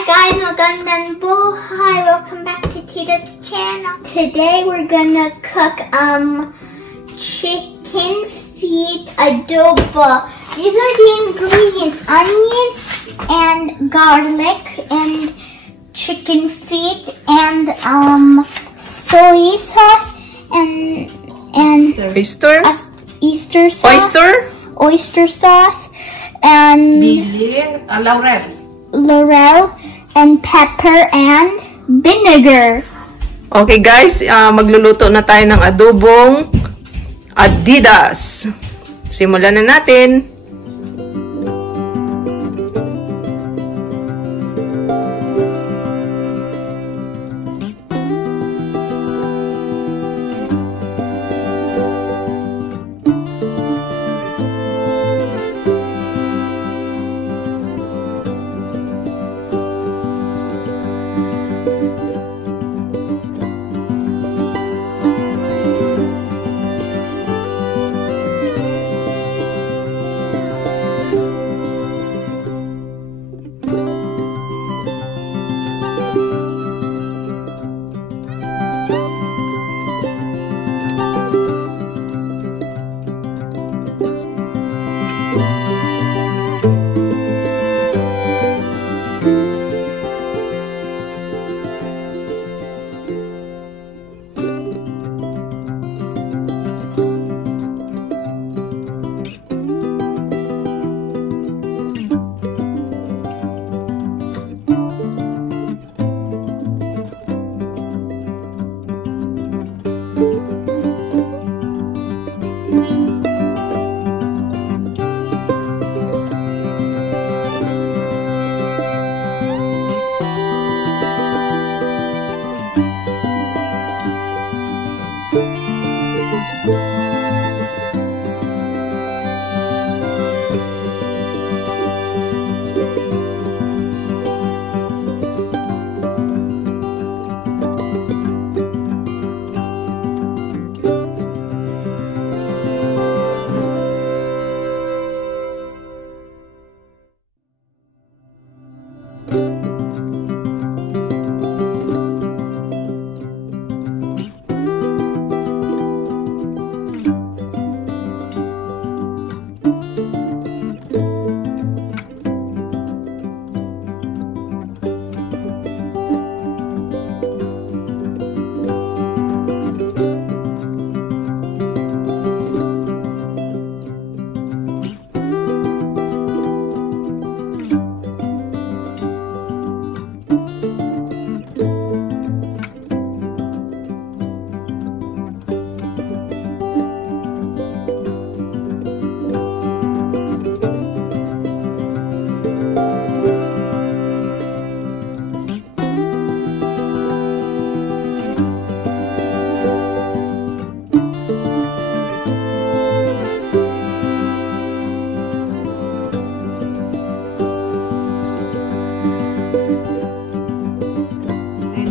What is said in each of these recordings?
Hi guys, magandang buhay. Welcome back to Tita's channel. Today we're gonna cook chicken feet adobo. These are the ingredients: onion and garlic and chicken feet and soy sauce and oyster sauce. Oyster sauce and laurel and pepper and vinegar. Okay guys, magluluto na tayo ng adobong adidas. Simulan na natin.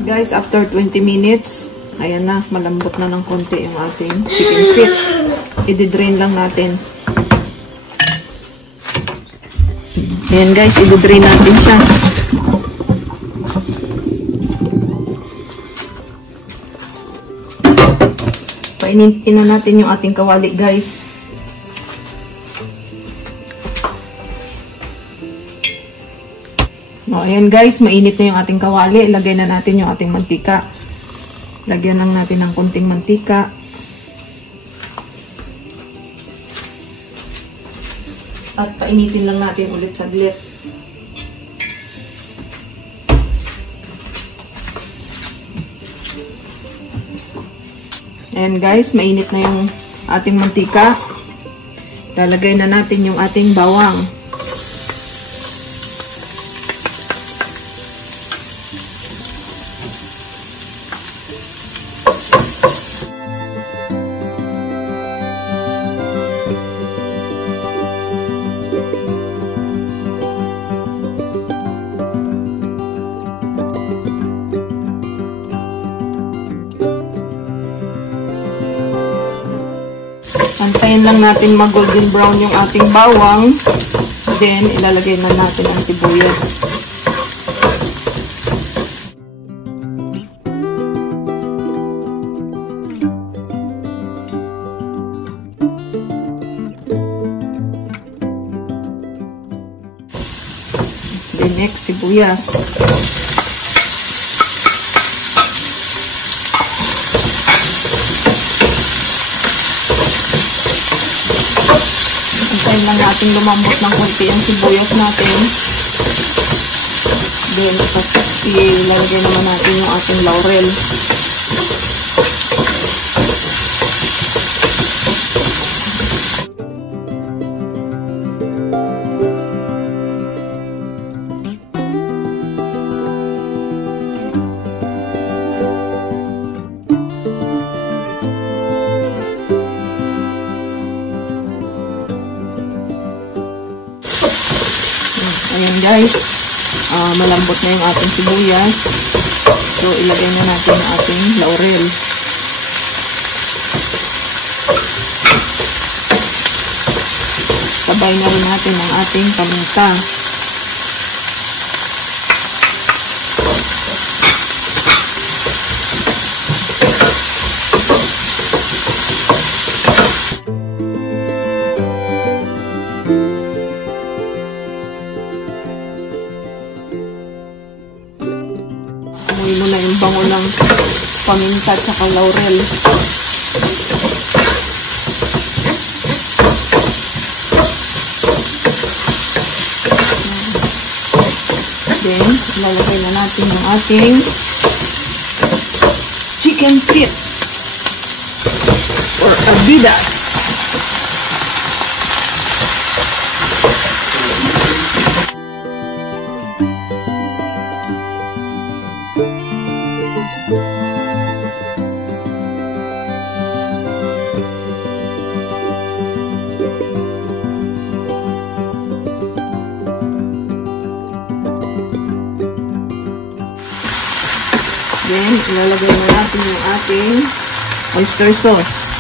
Guys, after 20 minutes, ayan na, malambot na ng konti yung ating chicken feet. I-drain lang natin. Ayan guys, i-drain natin siya. Painitin na natin yung ating kawali guys. O, ayan guys, mainit na yung ating kawali. Lagay na natin yung ating mantika. Lagyan lang natin ng konting mantika. At painitin lang natin ulit saglit. Ayan guys, mainit na yung ating mantika. Lalagay na natin yung ating bawang. Antayin lang natin mag-golden brown yung ating bawang. Then, ilalagay na natin ang sibuyas. Next, sibuyas. Antayin lang natin lumambot ng konti yung sibuyas natin. Then, ilagay naman natin yung ating laurel. Ayan guys, malambot na yung ating sibuyas. So, ilagay na natin yung ating laurel. Sabay na rin natin ang ating paminta. Amoy mo na yung bango ng paminta at saka laurel. Then, ilalagay na natin yung ating chicken feet or adidas. Then, ilalagay na natin yung ating oyster sauce.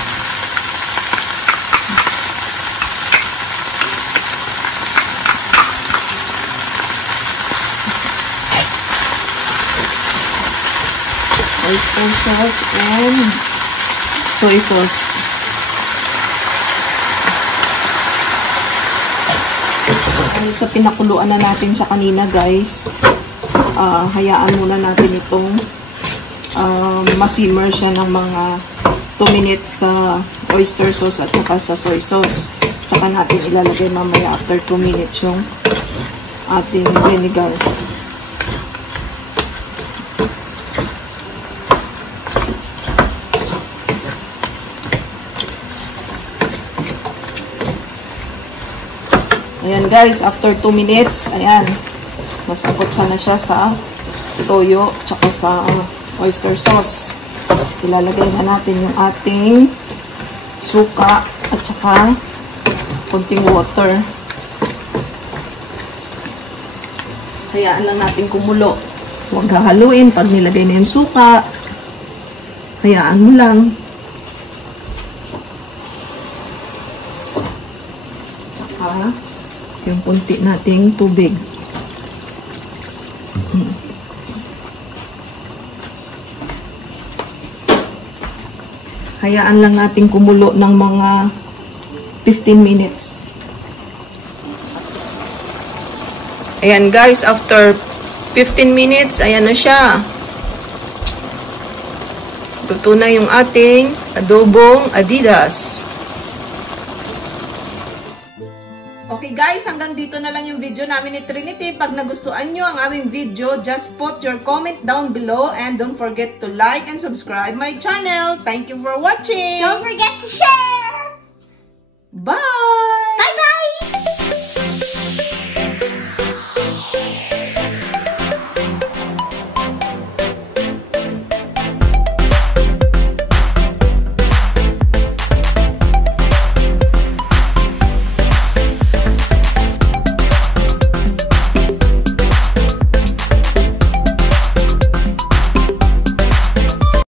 Oyster sauce and soy sauce. Dahil sa pinakuluan na natin siya kanina guys, hayaan muna natin itong masimmer siya ng mga 2 minutes sa oyster sauce at saka sa soy sauce. Tsaka natin ilalagay mamaya after 2 minutes yung ating vinegar. Ayan guys, after 2 minutes, ayan, masabot na siya sa toyo tsaka sa oyster sauce. Ilalagay na natin yung ating suka at saka konting water. Hayaan lang natin kumulo. Huwag hahaluin pag nilagay na yung suka. Hayaan mo lang. Saka yung kunti nating tubig. Hayaan lang natin kumulo ng mga 15 minutes. Ayan guys, after 15 minutes, ayan na siya. Luto na yung ating adobong adidas. Okay guys, hanggang dito na lang yung video namin ni Trinity. Pag nagustuhan nyo ang aming video, just put your comment down below and don't forget to like and subscribe my channel. Thank you for watching. Don't forget to share. Bye!